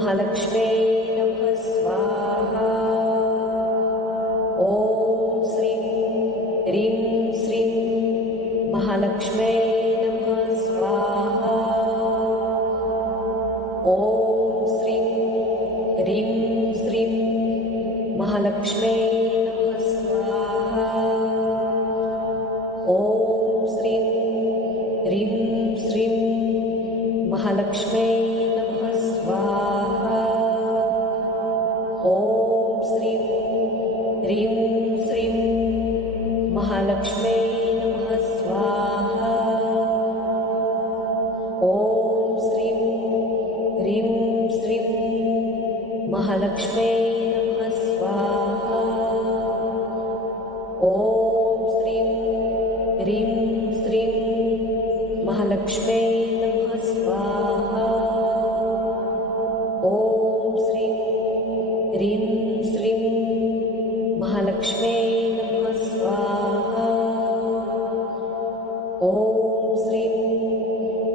महालक्ष्म्यै नमः स्वाहा। ॐ श्रीं ह्रीं श्रीं महालक्ष्म्यै नमः स्वाहा। ॐ श्रीं ह्रीं श्रीं महालक्ष्म्यै नमः स्वाहा। ॐ श्रीं ह्रीं श्रीं महालक्ष्म्यै नमः स्वाहा। ॐ श्रीं ह्रीं श्रीं महालक्ष्म्यै नमः स्वाहा। ॐ श्रीं ह्रीं श्रीं महालक्ष्म्यै नमः स्वाहा। ॐ श्रीं ह्रीं श्रीं महालक्ष्म्यै नमः स्वाहा। ॐ श्रीं ह्रीं श्रीं महालक्ष्म्यै नमः स्वाहा। ॐ श्रीं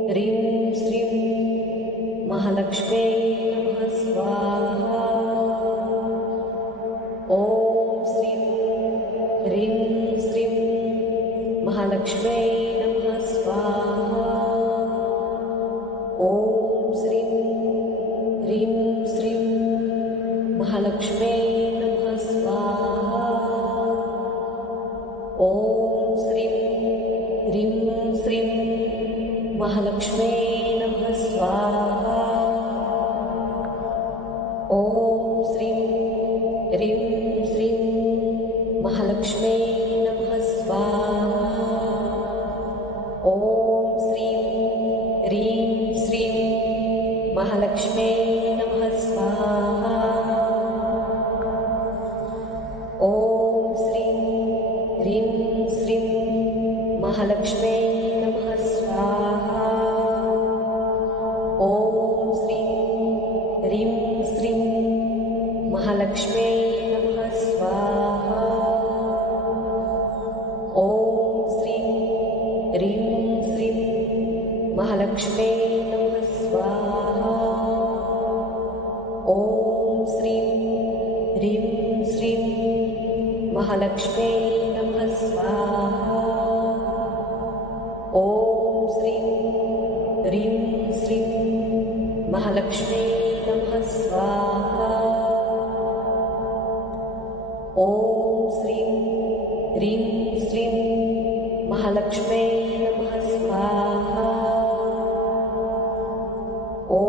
ह्रीं श्रीं महालक्ष्म्यै नमः स्वाहा। ॐ श्रीं ह्रीं श्रीं महालक्ष्म्यै नमः स्वाहा। ॐ श्रीं ह्रीं श्रीं महालक्ष्म्यै नमः स्वाहा। ॐ श्रीं ह्रीं श्रीं महालक्ष्म्यै नमः स्वाहा। ॐ श्रीं ह्रीं श्रीं महालक्ष्म्यै नमः स्वाहा। ॐ श्रीं ह्रीं श्रीं महालक्ष्म्यै नमः स्वाहा। ॐ श्रीं ह्रीं श्रीं महालक्ष्म्यै नमः स्वाहा। ॐ श्रीं ह्रीं श्रीं महालक्ष्म्यै नमः स्वाहा। ॐ श्रीं ह्रीं श्रीं महालक्ष्म्यै नमः स्वाहा। ॐ श्रीं ह्रीं श्रीं महालक्ष्म्यै नमः स्वाहा। ॐ श्रीं ह्रीं श्रीं महालक्ष्म्यै नमः स्वाहा। ॐ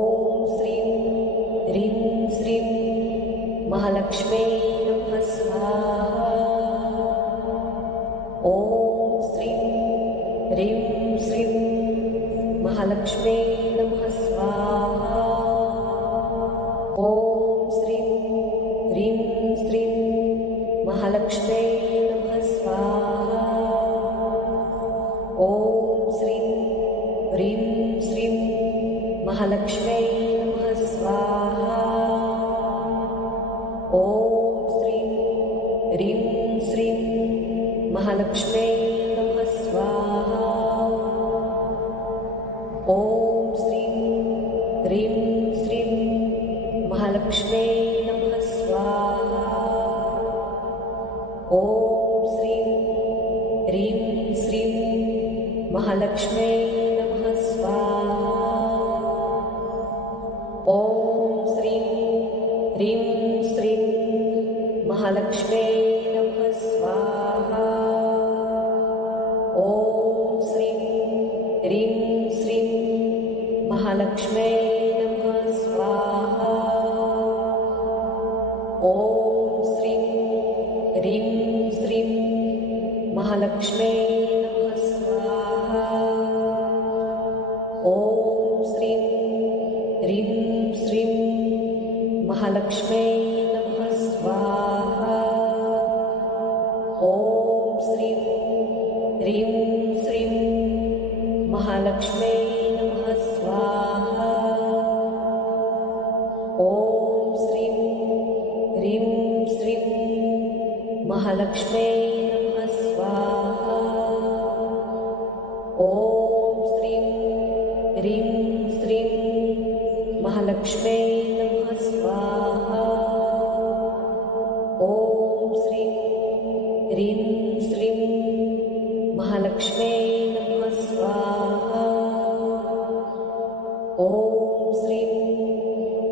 श्रीं ह्रीं श्रीं महालक्ष्म्यै नमः स्वाहा। ॐ श्रीं ह्रीं श्रीं महालक्ष्म्यै नमः स्वाहा। ॐ श्रीं ह्रीं श्रीं महालक्ष्म्यै नमः स्वाहा। ॐ श्रीं ह्रीं श्रीं महालक्ष्म्यै नमः स्वाहा। ॐ श्रीं ह्रीं श्रीं महालक्ष्म्यै नमः स्वाहा। ॐ श्रीं ह्रीं श्रीं महालक्ष्म्यै नमः स्वाहा। ॐ श्रीं ह्रीं श्रीं महालक्ष्म्यै नमः स्वाहा। ॐ श्रीं ह्रीं श्रीं महालक्ष्म्यै नमः स्वाहा। ॐ श्रीं ह्रीं श्रीं महालक्ष्म्यै नमः स्वाहा। ॐ श्रीं ह्रीं श्रीं महालक्ष्म्यै नमः स्वाहा। ॐ श्रीं ह्रीं श्रीं महालक्ष्म्यै नमः स्वाहा। ॐ श्रीं ह्रीं श्रीं महालक्ष्म्यै नमः स्वाहा। ॐ श्रीं ह्रीं श्रीं महालक्ष्म्यै नमः स्वाहा। ॐ श्रीं ह्रीं श्रीं महालक्ष्म्यै नमः स्वाहा। ॐ श्रीं ह्रीं श्रीं महालक्ष्म्यै नमः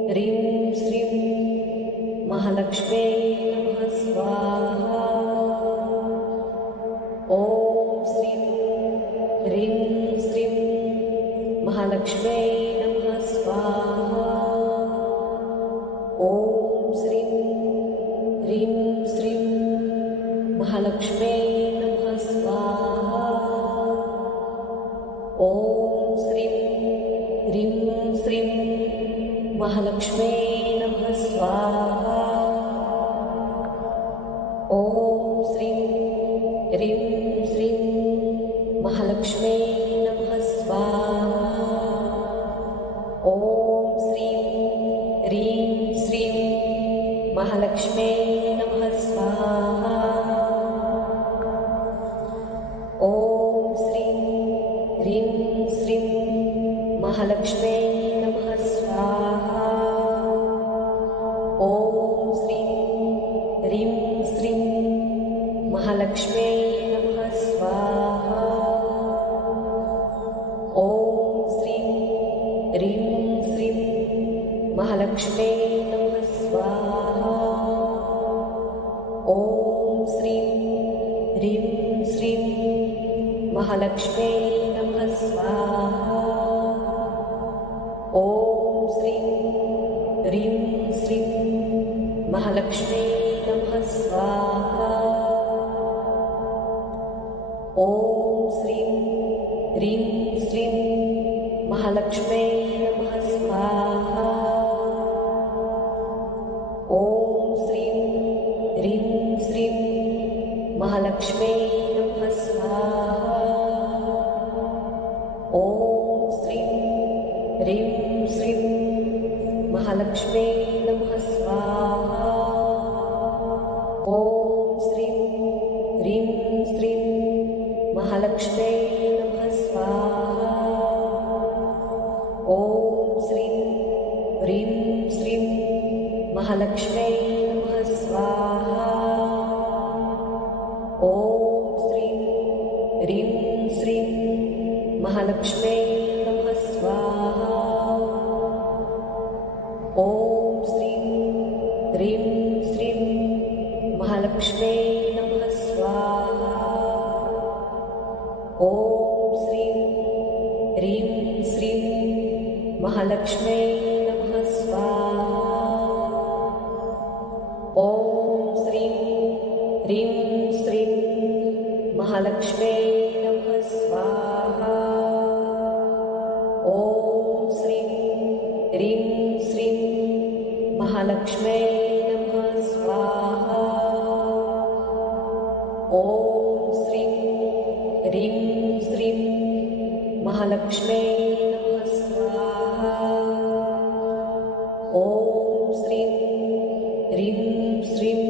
ह्रीं श्रीं महालक्ष्म्यै नमः स्वाहा। ॐ श्रीं ह्रीं श्रीं महालक्ष्म्यै नमः स्वाहा। ॐ श्रीं ह्रीं श्रीं महालक्ष्म्यै नमः स्वाहा। ॐ श्रीं ह्रीं श्रीं महालक्ष्म्यै नमः स्वाहा। ॐ श्रीं ह्रीं श्रीं महालक्ष्म्यै नमः स्वाहा। ॐ श्रीं ह्रीं श्रीं महालक्ष्म्यै नमः स्वाहा। ॐ श्रीं ह्रीं श्रीं महालक्ष्म्यै नमः स्वाहा। ॐ श्रीं ह्रीं श्रीं महालक्ष्म्यै नमः स्वाहा। ॐ श्रीं ह्रीं श्रीं महालक्ष्म्यै नमः स्वाहा। ॐ श्रीं ह्रीं श्रीं महालक्ष्म्यै नमः स्वाहा। ॐ श्रीं ह्रीं श्रीं महालक्ष्म्यै नमः स्वाहा। ॐ श्रीं ह्रीं श्रीं महालक्ष्म्यै नमः स्वाहा। ॐ श्रीं ह्रीं श्रीं महालक्ष्म्यै नमः स्वाहा। ॐ श्रीं ह्रीं श्रीं महालक्ष्म्यै नमः स्वाहा। ॐ श्रीं ह्रीं श्रीं महालक्ष्म्यै नमः स्वाहा। ॐ श्रीं ह्रीं श्रीं महालक्ष्म्यै नमः स्वाहा। ॐ श्रीं ह्रीं श्रीं महालक्ष्म्यै नमः स्वाहा। ॐ श्रीं ह्रीं श्रीं महालक्ष्म्यै नमः स्वाहा। ॐ श्रीं ह्रीं श्रीं महालक्ष्म्यै नमः स्वाहा। ॐ श्रीं ह्रीं श्रीं महालक्ष्म्यै नमः स्वाहा। ॐ श्रीं ह्रीं श्रीं महालक्ष्म्यै नमः स्वाहा। ॐ श्रीं ह्रीं श्रीं महालक्ष्म्यै नमः स्वाहा। ॐ श्रीं ह्रीं श्रीं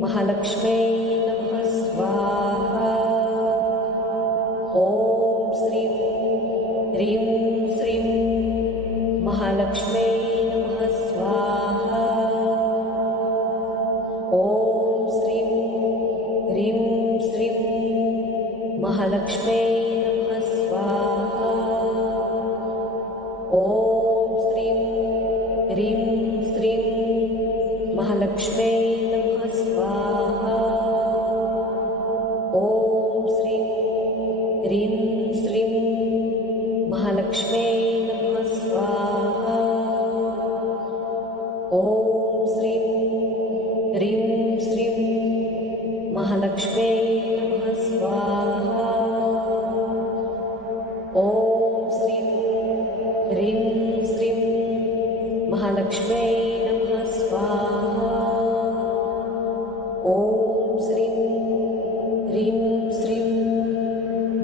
महालक्ष्म्यै नमः स्वाहा। ॐ श्रीं ह्रीं श्रीं महालक्ष्म्यै नमः स्वाहा। ॐ श्रीं ह्रीं श्रीं महालक्ष्म्यै नमः स्वाहा। ॐ श्रीं ह्रीं श्रीं महालक्ष्म्यै नमः स्वाहा। ॐ श्रीं ह्रीं श्रीं महालक्ष्म्यै नमः स्वाहा। ॐ श्रीं ह्रीं श्रीं महालक्ष्म्यै नमः स्वाहा। ॐ श्रीं ह्रीं श्रीं महालक्ष्म्यै नमः स्वाहा। ॐ श्रीं ह्रीं श्रीं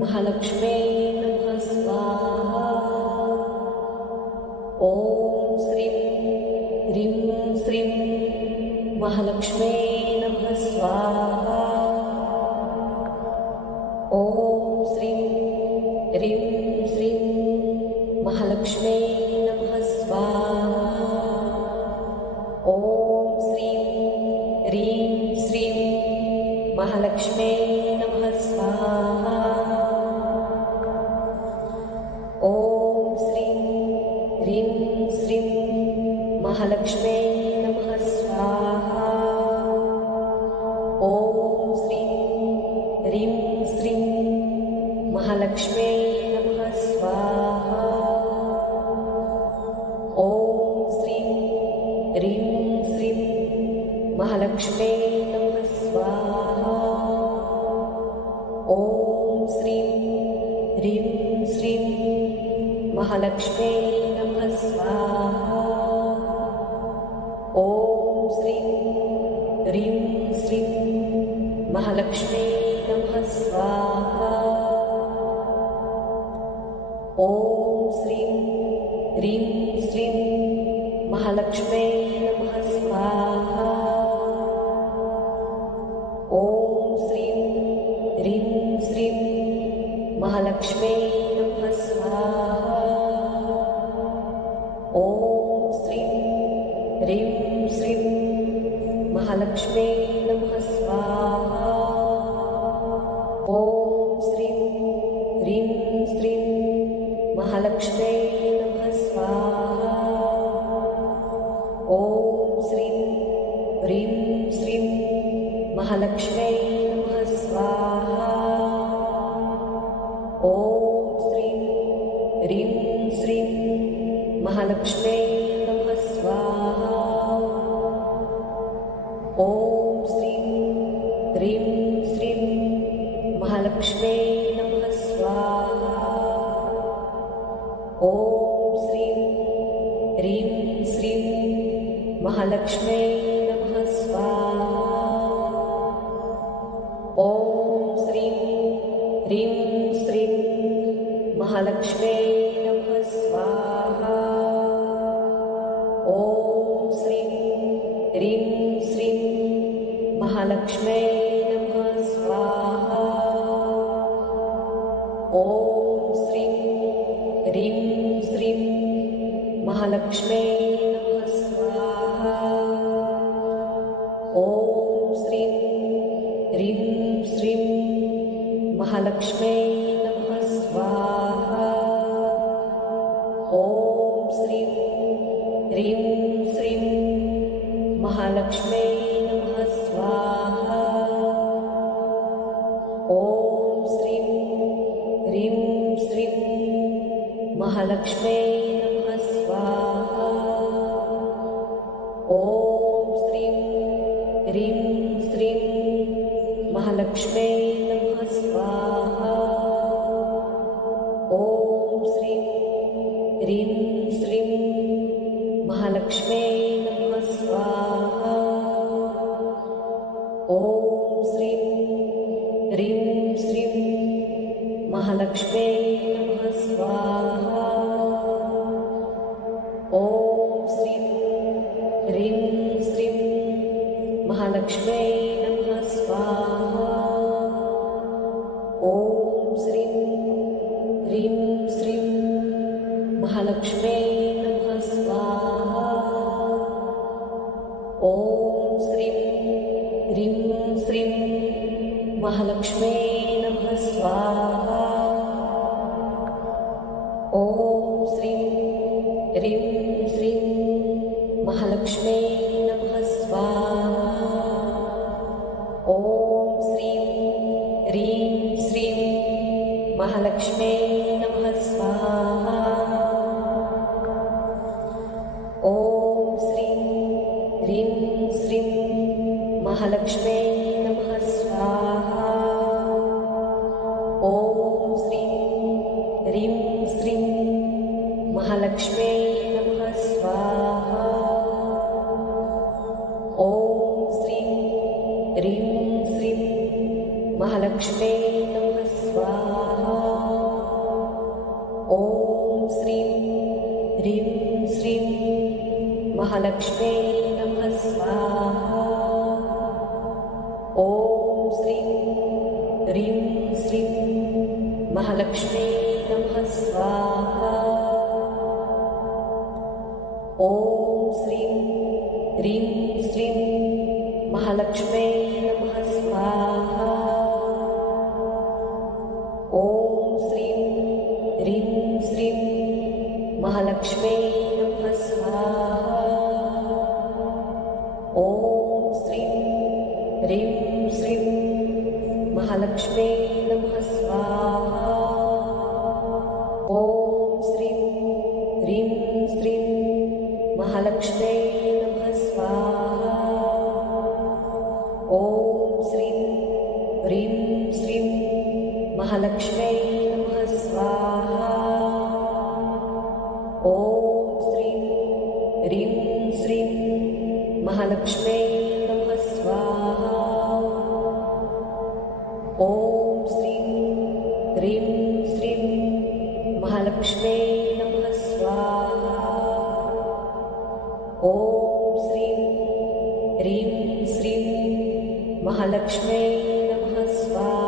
महालक्ष्म्यै नमः स्वाहा। ॐ श्रीं ह्रीं श्रीं महालक्ष्म्यै नमः स्वाहा। ॐ श्रीं ह्रीं श्रीं महालक्ष्म्यै नमः स्वाहा। ॐ श्रीं ह्रीं श्रीं महालक्ष्म्यै नमः स्वाहा। ॐ श्रीं ह्रीं श्रीं महालक्ष्म्यै नमः स्वाहा। ॐ श्रीं ह्रीं श्रीं महालक्ष्म्यै नमः स्वाहा। ॐ श्रीं ह्रीं श्रीं महालक्ष्म्यै नमः स्वाहा। ॐ श्रीं ह्रीं श्रीं महालक्ष्म्यै नमः स्वाहा। ॐ श्रीं ह्रीं श्रीं महालक्ष्म्यै नमः स्वाहा। ॐ श्रीं ह्रीं श्रीं महालक्ष्म्यै नमः स्वाहा। ॐ श्रीं ह्रीं श्रीं महालक्ष्म्यै नमः स्वाहा। ॐ श्रीं ह्रीं श्रीं महालक्ष्म्यै नमः स्वाहा। ॐ श्रीं ह्रीं श्रीं महालक्ष्म्यै नमः स्वाहा। ॐ श्रीं ह्रीं श्रीं महालक्ष्म्यै नमः स्वाहा। ॐ श्रीं ह्रीं श्रीं महालक्ष्म्यै नमः स्वाहा। ॐ श्रीं ह्रीं श्रीं महालक्ष्म्यै नमः स्वाहा। ॐ श्रीं ह्रीं श्रीं महालक्ष्म्यै नमः स्वाहा। ॐ श्रीं ह्रीं श्रीं महालक्ष्म्यै नमः स्वाहा। ॐ श्रीं ह्रीं श्रीं महालक्ष्म्यै नमः स्वाहा। ॐ श्रीं ह्रीं श्रीं महालक्ष्म्यै नमः स्वाहा। ॐ श्रीं ह्रीं श्रीं महालक्ष्म्यै नमः स्वाहा। ॐ श्रीं ह्रीं श्रीं महालक्ष्म्यै नमः स्वाहा। ॐ श्रीं ह्रीं श्रीं महालक्ष्म्यै नमः स्वाहा। ॐ श्रीं ह्रीं श्रीं महालक्ष्म्यै नमः स्वाहा। ॐ श्रीं ह्रीं श्रीं महालक्ष्म्यै नमः स्वाहा। ॐ श्रीं ह्रीं श्रीं महालक्ष्म्यै नमः स्वाहा। ॐ श्रीं ह्रीं श्रीं महालक्ष्म्यै नमः स्वाहा। ॐ श्रीं ह्रीं श्रीं महालक्ष्म्यै नमः स्वाहा। ॐ श्रीं ह्रीं श्रीं महालक्ष्म्यै नमः स्वाहा। ॐ श्रीं ह्रीं श्रीं महालक्ष्म्यै नमः स्वाहा। ॐ श्रीं ह्रीं श्रीं महालक्ष्म्यै नमः स्वाहा। ॐ श्रीं ह्रीं श्रीं महालक्ष्म्यै नमः स्वाहा। ॐ श्रीं ह्रीं श्रीं महालक्ष्म्यै नमः स्वाहा। ॐ श्रीं ह्रीं श्रीं महालक्ष्म्यै नमः स्वाहा। ॐ श्रीं ह्रीं श्रीं महालक्ष्म्यै नमः स्वाहा। ॐ श्रीं ह्रीं श्रीं महालक्ष्म्यै नमः स्वाहा। ॐ श्रीं ह्रीं श्रीं महालक्ष्म्यै नमः स्वाहा। ॐ श्रीं ह्रीं श्रीं महालक्ष्म्यै नमः स्वाहा। ॐ श्रीं ह्रीं श्रीं महालक्ष्मी नमः स्वाहा। ॐ श्रीं ह्रीं श्रीं महालक्ष्मी नमः स्वाहा। ॐ श्रीं ह्रीं श्रीं महालक्ष्मी नमः स्वाहा। ॐ श्रीं ह्रीं श्रीं महालक्ष्मी नमः स्वाहा। ॐ श्रीं ह्रीं श्रीं महालक्ष्मी नमः स्वाहा। ॐ श्रीं ह्रीं श्रीं महालक्ष्मी नमः स्वाहा।